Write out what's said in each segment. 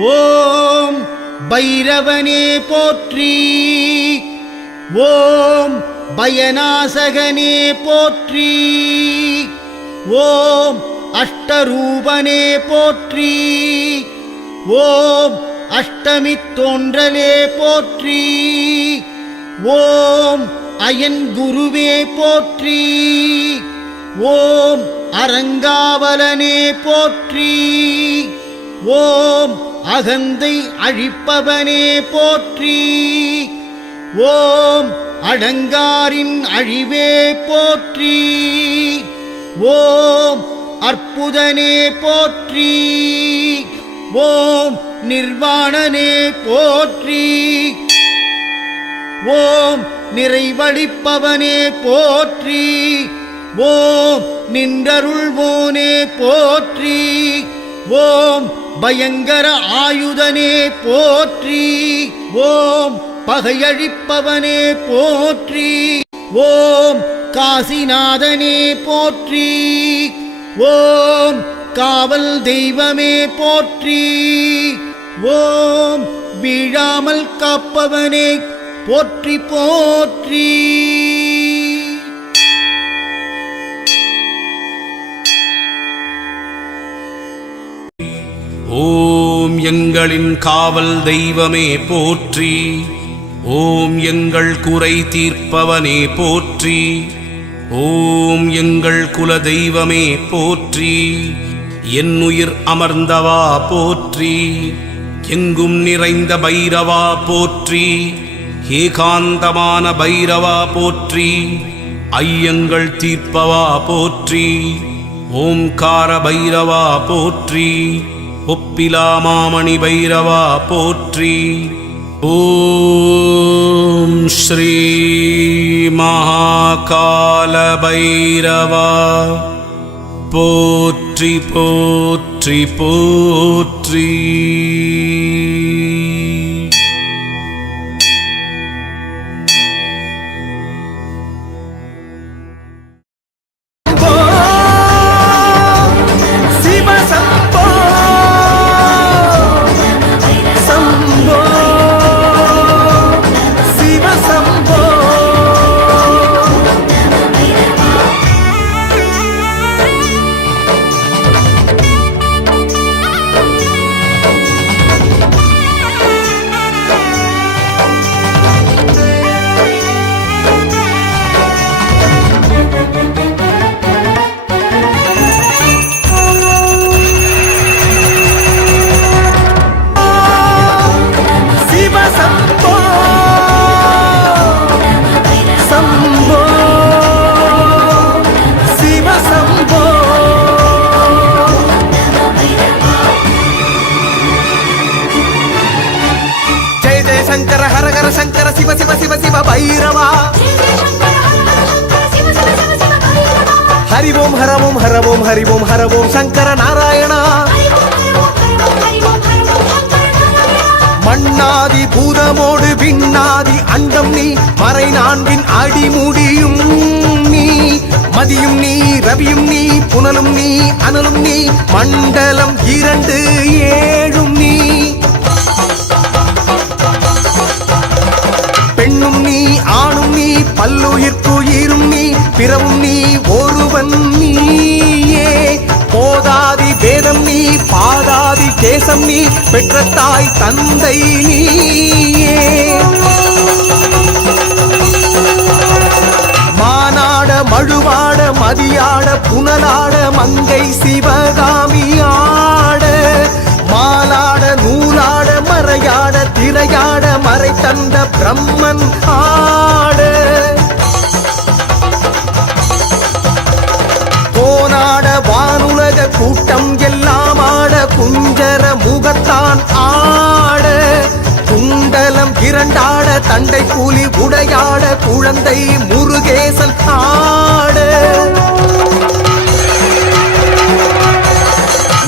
ஓம் பைரவனே போற்றி. ஓம் பயநாசகனே போற்றி. ஓம் அஷ்டரூபனே போற்றி. ஓம் அஷ்டமி தோன்றலே போற்றி. ஓம் அயன் குருவே போற்றி. ஓம் அரங்காவலனே போற்றி. ஓம் அகந்தை அழிப்பவனே போற்றி. ஓம் அடங்காரின் அழிவே போற்றி. ஓம் அற்புதனே போற்றி. ஓம் நிர்வாணனே போற்றி. ஓம் நிறைவழிப்பவனே போற்றி. ஓம் நின்றருள்வோனே போற்றி. ஓம் பயங்கர ஆயுதனே போற்றி. ஓம் பகையழிப்பவனே போற்றி. ஓம் காசிநாதனே போற்றி. ஓம் காவல் தெய்வமே போற்றி. ஓம் வீழாமல் காப்பவனே போற்றி போற்றி. ஓம் எங்களின் காவல் தெய்வமே போற்றி. ஓம் எங்கள் குறை தீர்ப்பவனே போற்றி. ஓம் எங்கள் குல தெய்வமே போற்றி. என்னுயிர் அமர்ந்தவா போற்றி. எங்கும் நிறைந்த பைரவா போற்றி. ஏகாந்தமான பைரவா போற்றி. ஐயங்கள் தீர்ப்பவா போற்றி. ஓம்கார பைரவா போற்றி. ஒப்பிலா மாமணி பைரவா போற்றி. ஓம் ஸ்ரீ மகாகால பைரவா போற்றி போற்றி போற்றி. शंकर हर हर शंकर शिव शिव शिव शिव भैरवा. हरि ओम हर ओम हर ओम हरि ओम हर ओम शंकर नारायण. மண்ணாதி பூதமோடு விண்ணாதி அண்டம் நீ. மறை நான்கின் அடிமுடியும் நீ. மதியும் நீ ரவியும் நீ புனலும் நீ அனலும் நீ. மண்டலம் 2 7 நீ. பெண்ணும் நீ ஆணும் நீ பல்லுயிர்க்குயிரும் நீ. பிறவும் நீ ஒருவன் நீயே. போதாதி வேதம் நீ பாதாதி கேசம் நீ. பெற்ற தாய் தந்தை நீயே. மானாட மழுவாட மதியாட புனலாட மங்கை சிவகாமி ஆட. மாலாட நூலாட மறையாட திரையாட மறை தந்த பிரம்மன் ஆட. கோனாட வானுலக கூட்டம் எல்லாம் ஆட. குஞ்சர முகத்தான் ஆட. குண்டலம் 2 ஆட. தண்டை கூலி உடையாட. குழந்தை முருகேசன் ஆட.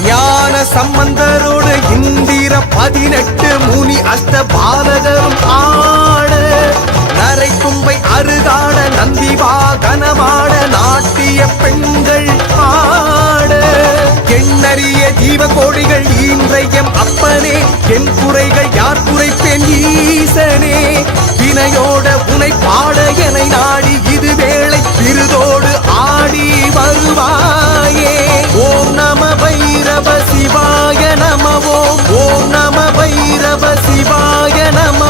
ஞான சம்பந்தரோடு இந்திர 18 முனி அஷ்ட பாலகரும் ஆட. நரை கும்பை அருகாட நந்தி வாகனமாட. நாட்டிய பெண்கள் ஆட. எண்ணறிய ஜீவ கோடிகள் ஈன்றையம் அப்பனே என் குறைகள் யார் குறைப்பேன் ஈசனே வினையோட உனை பாட எனை நாடி இது வேளை விருதோடு ஆடி வருவாயே ஓம் நம பைரவ சிவாய நம ஓம் நம பைரவ சிவாய நம